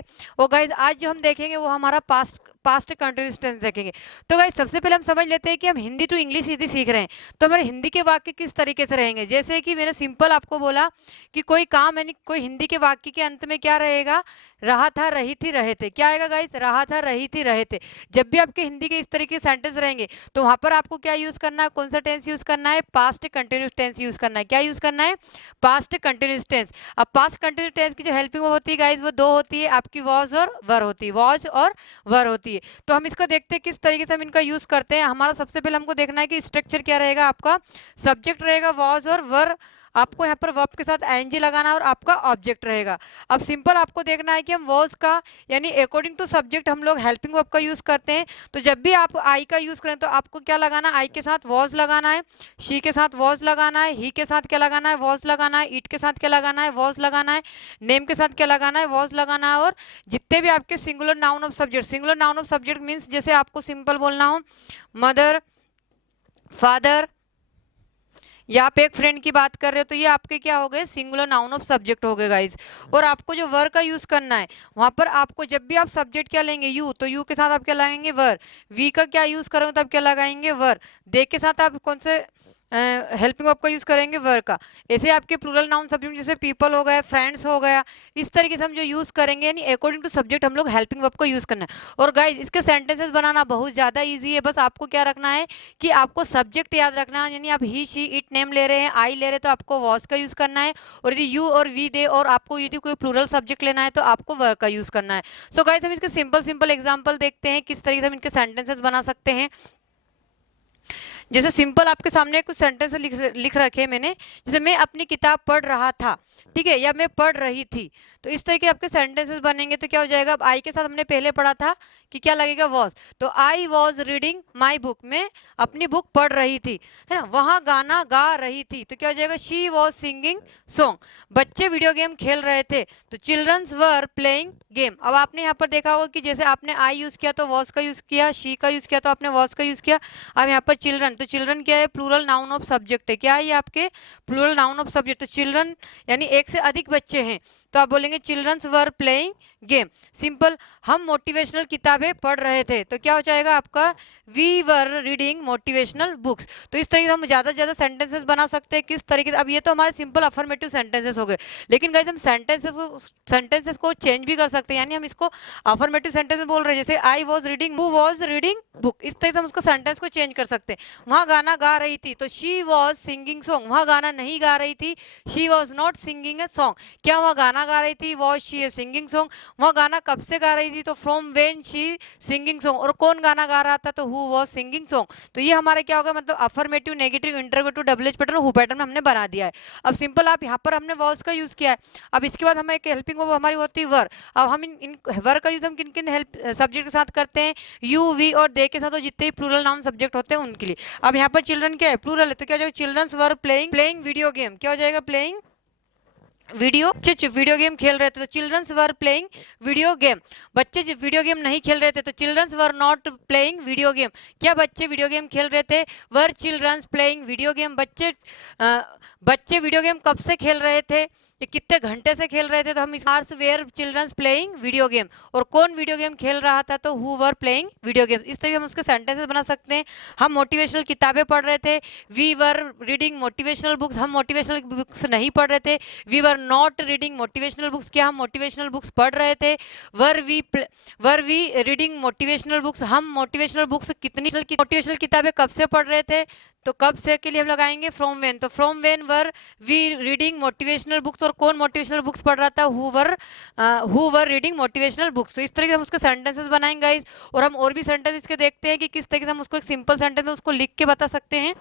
देखेंगे। और गाइज आज जो हम देखेंगे वो हमारा पास्ट कंटिन्यूअस टेंस देखेंगे। तो गाइस सबसे पहले हम समझ लेते हैं कि हम हिंदी टू इंग्लिश यदि सीख रहे हैं तो हमारे हिंदी के वाक्य किस तरीके से रहेंगे। जैसे कि मैंने सिंपल आपको बोला कि कोई काम यानी कोई हिंदी के वाक्य के अंत में क्या रहेगा, रहा था, रही थी, रहे थे। क्या आएगा गाइस, रहा था, रही थी, रहे थे। जब भी आपके हिंदी के इस तरीके के सेंटेंस रहेंगे तो वहां पर आपको क्या यूज करना है, कौन सा टेंस यूज करना है, पास्ट कंटिन्यूअस टेंस यूज करना है। क्या यूज करना है, पास्ट कंटिन्यूअस टेंस। अब पास्ट कंटिन्यूअस टेंस की जो हेल्पिंग होती है गाइस वो दो होती है, आपकी वॉज और वर होती है, वॉज और वर होती है। तो हम इसको देखते हैं किस तरीके से हम इनका यूज करते हैं। हमारा सबसे पहले हमको देखना है कि स्ट्रक्चर क्या रहेगा, आपका सब्जेक्ट रहेगा वॉज और वर, आपको यहाँ पर वर्ब के साथ आईएनजी लगाना और आपका ऑब्जेक्ट रहेगा। अब सिंपल आपको देखना है कि हम वॉज का यानी अकॉर्डिंग टू सब्जेक्ट हम लोग हेल्पिंग वर्ब का यूज करते हैं। तो जब भी आप आई का यूज करें तो आपको क्या लगाना, आई के साथ वॉज लगाना है, शी के साथ वॉज लगाना है, ही के साथ क्या लगाना है, वॉज लगाना है, इट के साथ क्या लगाना है, वॉज लगाना है, नेम के साथ क्या लगाना है, वॉज लगाना है। और जितने भी आपके singular noun of subject, singular noun of subject means जैसे आपको सिंपल बोलना हो मदर, फादर, या आप एक फ्रेंड की बात कर रहे हो तो ये आपके क्या हो गए, सिंगुलर नाउन ऑफ सब्जेक्ट हो गए गाइज। और आपको जो वर का यूज करना है वहां पर आपको जब भी आप सब्जेक्ट क्या लेंगे यू, तो यू के साथ आप क्या लगाएंगे, वर। वी का क्या यूज करोगे तो आप क्या लगाएंगे, वर। दे के साथ आप कौन से हेल्पिंग वर्ब का यूज करेंगे, वर का। ऐसे आपके प्लूरल नाउन सब्जेक्ट जैसे पीपल हो गया, फ्रेंड्स हो गया, इस तरीके से हम जो यूज करेंगे यानी अकॉर्डिंग टू सब्जेक्ट हम लोग हेल्पिंग वर्ब को यूज करना है। और गाइज इसके सेंटेंसेस बनाना बहुत ज्यादा इजी है, बस आपको क्या रखना है कि आपको सब्जेक्ट याद रखना है। यानी आप ही, शी, इट नेम ले रहे हैं, आई ले रहे हैं तो आपको वॉज का यूज करना है। और यदि यू और वी दे और आपको यदि कोई प्लूरल सब्जेक्ट लेना है तो आपको वर का यूज करना है। सो गाइज हम इसके सिंपल सिंपल एग्जाम्पल देखते हैं किस तरीके से हम इनके सेंटेंसेस बना सकते हैं। जैसे सिंपल आपके सामने कुछ सेंटेंस लिख रखे मैंने, जैसे मैं अपनी किताब पढ़ रहा था, ठीक है, या मैं पढ़ रही थी। तो इस तरह के आपके सेंटेंसेस बनेंगे तो क्या हो जाएगा, अब आई के साथ हमने पहले पढ़ा था कि क्या लगेगा, वॉज। तो I was reading my book, मैं अपनी बुक पढ़ रही थी, है ना। वहां गाना गा रही थी तो क्या हो जाएगा, शी वॉज सिंगिंग सॉन्ग। बच्चे वीडियो गेम खेल रहे थे तो चिल्ड्रंस वर प्लेइंग गेम। अब आपने यहाँ पर देखा होगा कि जैसे आपने आई यूज किया तो वॉज का यूज किया, शी का यूज किया तो आपने वॉज का यूज किया। अब यहाँ पर चिल्ड्रन, तो चिल्ड्रन क्या है, प्लूरल नाउन ऑफ सब्जेक्ट है। क्या है ये आपके प्लूरल नाउन ऑफ सब्जेक्ट। तो चिल्ड्रन यानी एक से अधिक बच्चे हैं तो आप बोलेंगे childrens were playing game. Simple, हम मोटिवेशनल किताबें पढ़ रहे थे तो क्या हो जाएगा आपका, we were reading motivational books. तो इस तरीके से हम ज्यादा से ज्यादा सेंटेंसेस बना सकते हैं किस तरीके से। अब ये तो हमारे सिंपल अफर्मेटिव सेंटेंसेस हो गए, लेकिन गाइस हम सेंटेंसेस को चेंज भी कर सकते हैं। यानी हम इसको अफर्मेटिव सेंटेंस में बोल रहे हैं, जैसे I was reading, who was reading book, इस तरीके से हम उसको सेंटेंस को चेंज कर सकते हैं। वहां गाना गा रही थी तो शी वॉज सिंगिंग सॉन्ग, वहां गाना नहीं गा रही थी, she was not singing a song. क्या वहां गाना गा रही थी, was she A singing song. वहां गाना कब से गा रही थी, तो from when she singing song. और कौन गाना गा रहा था, तो हु वॉज सिंगिंग सॉन्ग। तो ये हमारा क्या होगा, मतलब affirmative, negative, interrogative, double H pattern, who pattern में हमने बना दिया है। अब सिंपल आप यहाँ पर हमने वॉज का यूज किया है। अब इसके बाद हमें एक हेल्पिंग वर्ब हमारी होती है वर। अब हम इन वर का यूज हम किन किन हेल्प सब्जेक्ट के साथ करते हैं, यू, वी और दे के साथ, और जितने भी प्लूरल नाउन सब्जेक्ट होते हैं उनके लिए। अब यहाँ पर चिल्ड्रन क्या है, प्लूरल है, तो क्या हो जाएगा, children's were playing video game. क्या हो जाएगा, प्लेइंग वीडियो गेम खेल रहे थे तो children's were playing video game. बच्चे वीडियो गेम नहीं खेल रहे थे तो childrens were not playing video game. क्या बच्चे वीडियो गेम खेल रहे थे, वर चिल्ड्रंस प्लेइंग वीडियो गेम। बच्चे वीडियो गेम कब से खेल रहे थे, ये कितने घंटे से खेल रहे थे, तो हम ours were childrens playing video game. और कौन वीडियो गेम खेल रहा था, तो who were playing video game. इस तरीके हम उसके सेंटेंसेस बना सकते हैं। हम मोटिवेशनल किताबें पढ़ रहे थे, we were reading motivational books, हम मोटिवेशनल बुक्स नहीं पढ़ रहे थे, we were not reading motivational books. क्या हम मोटिवेशनल बुक्स पढ़ रहे थे, were we reading motivational books. हम मोटिवेशनल बुक्स कितनी मोटिवेशनल किताबें कब से पढ़ रहे थे, तो कब से के लिए हम लगाएंगे फ्रॉम व्हेन। तो from when were we reading motivational books. और कौन मोटिवेशनल बुक्स पढ़ रहा था, who were reading motivational books. तो इस तरीके से हम उसके सेंटेंसेस बनाएंगे गाइस। और हम और भी सेंटेंस इसके देखते हैं कि किस तरीके से हम उसको एक सिंपल सेंटेंस में उसको लिख के बता सकते हैं।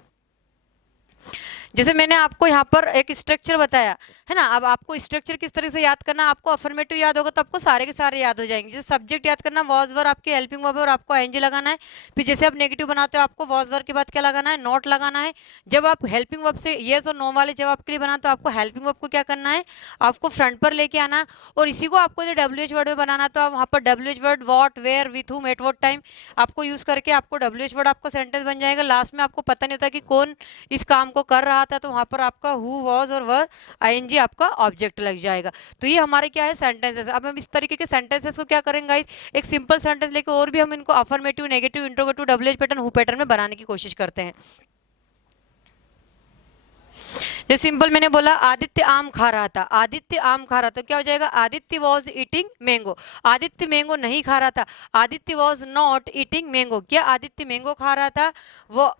जैसे मैंने आपको यहाँ पर एक स्ट्रक्चर बताया है ना। अब आपको स्ट्रक्चर किस तरह से याद करना, आपको अफर्मेटिव याद होगा तो आपको सारे के सारे याद हो जाएंगे। जैसे सब्जेक्ट याद करना, वॉज वर आपकी हेल्पिंग वर्ब है और आपको आईएनजी लगाना है। फिर जैसे आप नेगेटिव बनाते हो आपको वॉज वर के बाद क्या लगाना है, नॉट लगाना है। जब आप हेल्पिंग वर्ब से येस और नो वाले जवाब के लिए बनाते हो आपको हेल्पिंग वर्ब को क्या करना है, आपको फ्रंट पर लेके आना। और इसी को आपको जो WH वर्ड में बनाना तो आप वहाँ पर WH word, what, where, with, whom, at what time आपको यूज करके आपको WH वर्ड आपको सेंटेंस बन जाएगा। लास्ट में आपको पता नहीं होता कि कौन इस काम को कर रहा रहा था तो वहां पर आपका हु वॉज और वर आईएनजी आपका ऑब्जेक्ट लग जाएगा। तो ये हमारे क्या है सेंटेंसेस। अब हम इस तरीके के सेंटेंसेस को क्या करेंगे गाइस, एक सिंपल सेंटेंस लेके और भी हम इनको affirmative, negative, interrogative, double as pattern, who pattern में बनाने की कोशिश करते हैं। ये सिंपल मैंने बोला आदित्य आम खा रहा था, आदित्य आम खा रहा था, क्या हो जाएगा, Aditya was eating mango. Aditya mango नहीं खा रहा था, Aditya was not eating mango. क्या आदित्य मैंगो खा रहा था, वो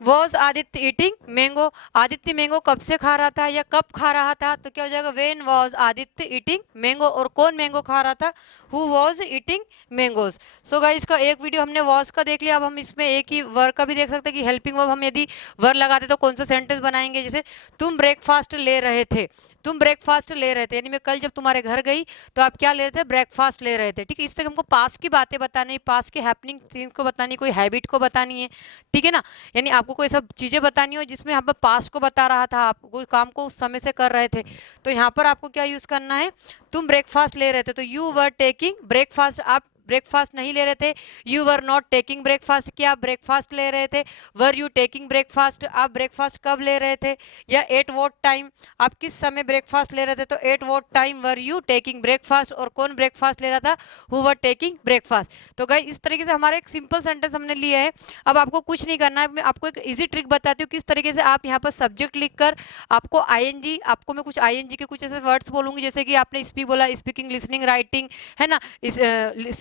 was Aditya eating mango. Aditya mango कब से खा रहा था या कब खा रहा था, तो क्या हो जाएगा, when was Aditya eating mango. और कौन मैंगो खा रहा था, who was eating mangoes. So guys इसका एक वीडियो हमने वॉज का देख लिया। अब हम इसमें एक ही वर्ब का भी देख सकते हैं कि हेल्पिंग वर्ब हम यदि वर्ब लगाते तो कौन सा सेंटेंस बनाएंगे। जैसे तुम ब्रेकफास्ट ले रहे थे, तुम ब्रेकफास्ट ले रहे थे, यानी मैं कल जब तुम्हारे घर गई तो आप क्या ले रहे थे, ब्रेकफास्ट ले रहे थे। ठीक है, इस तरह हमको पास्ट की बातें बतानी, पास्ट की हैपनिंग थिंग्स को बतानी, कोई हैबिट को बतानी है। ठीक है ना, यानी आपको कोई सब चीजें बतानी हो जिसमें यहाँ पर पास्ट को बता रहा था, आप कोई काम को उस समय से कर रहे थे, तो यहाँ पर आपको क्या यूज करना है, तुम ब्रेकफास्ट ले रहे थे तो यू वर टेकिंग ब्रेकफास्ट। आप ब्रेकफास्ट नहीं ले रहे थे, you were not taking breakfast. क्या आप ब्रेकफास्ट ले रहे थे, वर यू टेकिंग ब्रेकफास्ट। आप ब्रेकफास्ट कब ले रहे थे, या एट व्हाट टाइम, आप किस समय ब्रेकफास्ट ले रहे थे, तो eight what time were you taking breakfast. और कौन ब्रेकफास्ट ले रहा था, हु वर टेकिंग ब्रेकफास्ट। तो गाइस इस तरीके से हमारा एक सिंपल सेंटेंस हमने लिया है। अब आपको कुछ नहीं करना है, मैं आपको एक इजी ट्रिक बताती हूँ किस तरीके से आप यहाँ पर सब्जेक्ट लिखकर आपको आईएनजी, आपको मैं कुछ आईएनजी के कुछ ऐसे वर्ड्स बोलूंगी, जैसे कि आपने स्पीक बोला, स्पीकिंग, लिसनिंग, राइटिंग, है ना,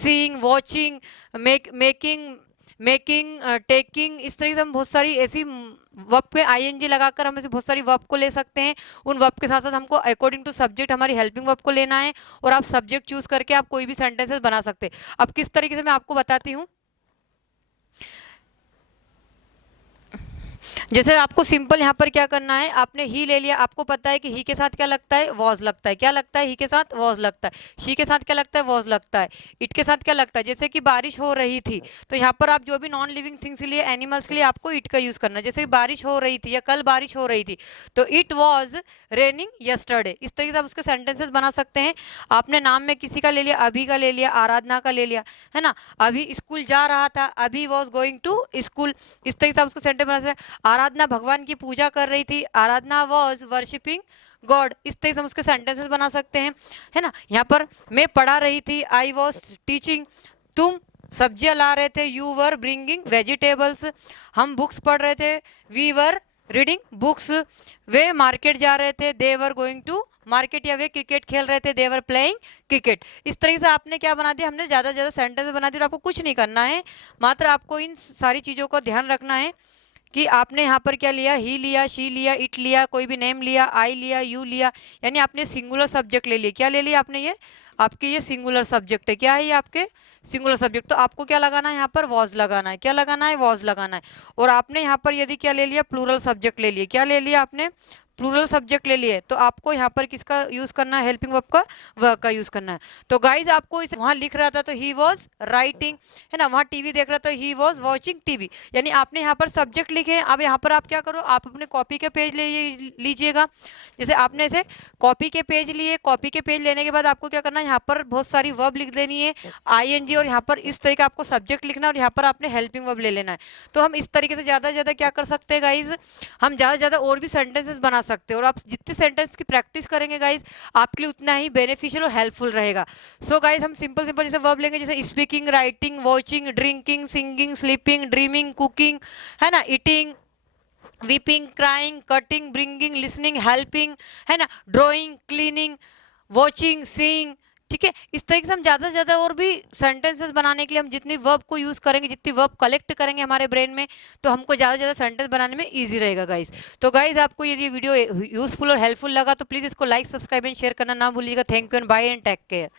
सीइंग, वॉचिंग, मेकिंग, टेकिंग, इस तरीके से हम बहुत सारी ऐसी वर्ब पे आईएनजी लगाकर हम ऐसे बहुत सारी वर्ब को ले सकते हैं। उन वर्ब के साथ साथ हमको अकॉर्डिंग टू सब्जेक्ट हमारी हेल्पिंग वर्ब को लेना है, और आप सब्जेक्ट चूज करके आप कोई भी सेंटेंसेस बना सकते हैं। अब किस तरीके से मैं आपको बताती हूँ। जैसे आपको सिंपल यहाँ पर क्या करना है, आपने ही ले लिया, आपको पता है कि ही के साथ क्या लगता है, वॉज लगता है। क्या लगता है, ही के साथ वॉज लगता है। शी के साथ क्या लगता है, वॉज लगता है। इट के साथ क्या लगता है, जैसे कि बारिश हो रही थी, तो यहाँ पर आप जो भी नॉन लिविंग थिंग्स के लिए, एनिमल्स के लिए आपको इट का यूज करना है। जैसे बारिश हो रही थी या कल बारिश हो रही थी, तो इट वॉज रेनिंग यस्टरडे। इस तरीके से आप उसके सेंटेंसेस बना सकते हैं। आपने नाम में किसी का ले लिया, अभी का ले लिया, आराधना का ले लिया, है ना, अभी स्कूल जा रहा था, अभी वॉज गोइंग टू स्कूल। इस तरीके से आप उसको सेंटेंस बना सकते हैं। आराधना भगवान की पूजा कर रही थी, आराधना वॉज वर्शिपिंग गॉड। इस तरीके से हम उसके सेंटेंसेस बना सकते हैं, है ना। यहाँ पर मैं पढ़ा रही थी, आई वॉज टीचिंग। तुम सब्जियां ला रहे थे, यू वर ब्रिंगिंग वेजिटेबल्स। हम बुक्स पढ़ रहे थे, वी वर रीडिंग बुक्स। वे मार्केट जा रहे थे, they were going to market. या वे क्रिकेट खेल रहे थे, दे वर प्लेइंग क्रिकेट। इस तरीके से आपने क्या बना दिया, हमने ज़्यादा से ज़्यादा सेंटेंस बना दिया। आपको कुछ नहीं करना है, मात्र आपको इन सारी चीज़ों का ध्यान रखना है कि आपने यहाँ पर क्या लिया, ही लिया, शी लिया, इट लिया, कोई भी नेम लिया, आई लिया, यू लिया, यानी आपने सिंगुलर सब्जेक्ट ले लिया। क्या ले लिया आपने, ये आपके ये सिंगुलर सब्जेक्ट है। क्या है ये आपके सिंगुलर सब्जेक्ट, तो आपको क्या लगाना है, यहाँ पर वॉज लगाना है। क्या लगाना है, वॉज लगाना है। और आपने यहाँ पर यदि क्या ले लिया, प्लूरल सब्जेक्ट ले लिया। क्या ले लिया आपने, प्लूरल सब्जेक्ट ले लिए, तो आपको यहाँ पर किसका यूज करना है, हेल्पिंग वर्ब का, वर्ब का यूज करना है। तो गाइज आपको इस वहां लिख रहा था तो ही वॉज राइटिंग, है ना, वहां टीवी देख रहा था, ही वॉज वॉचिंग टीवी। यानी आपने यहाँ पर सब्जेक्ट लिखे। अब यहाँ पर आप क्या करो, आप अपने कॉपी के पेज ले लीजिएगा। जैसे आपने ऐसे कॉपी के पेज लिए, कॉपी के पेज लेने के बाद आपको क्या करना है, यहाँ पर बहुत सारी वर्ब लिख देनी है, आईएनजी, और यहाँ पर इस तरीके आपको सब्जेक्ट लिखना है, और यहाँ पर आपने हेल्पिंग वर्ब ले लेना है। तो हम इस तरीके से ज़्यादा से ज़्यादा क्या कर सकते हैं गाइज, हम ज़्यादा से ज़्यादा और भी सेंटेंसेस बना सकते हैं। और आप जितने सेंटेंस की प्रैक्टिस करेंगे गाइज, आपके लिए उतना ही बेनिफिशियल और हेल्पफुल रहेगा। सो गाइज हम सिंपल सिंपल जैसे वर्ब लेंगे, जैसे speaking, writing, watching, drinking, singing, sleeping, dreaming, cooking, है ना, eating, weeping, crying, cutting, bringing, listening, helping, है ना, ड्राइंग, क्लीनिंग, वॉचिंग, सीइंग। ठीक है, इस तरीके से हम ज़्यादा से ज़्यादा और भी सेंटेंसेस बनाने के लिए हम जितनी वर्ब को यूज़ करेंगे, जितनी वर्ब कलेक्ट करेंगे हमारे ब्रेन में, तो हमको ज़्यादा से ज़्यादा सेंटेंस बनाने में ईजी रहेगा गाइस। तो गाइस आपको यदि वीडियो यूजफुल और हेल्पफुल लगा तो प्लीज़ इसको लाइक, सब्सक्राइब एंड शेयर करना ना भूलिएगा। Thank you and bye and take care.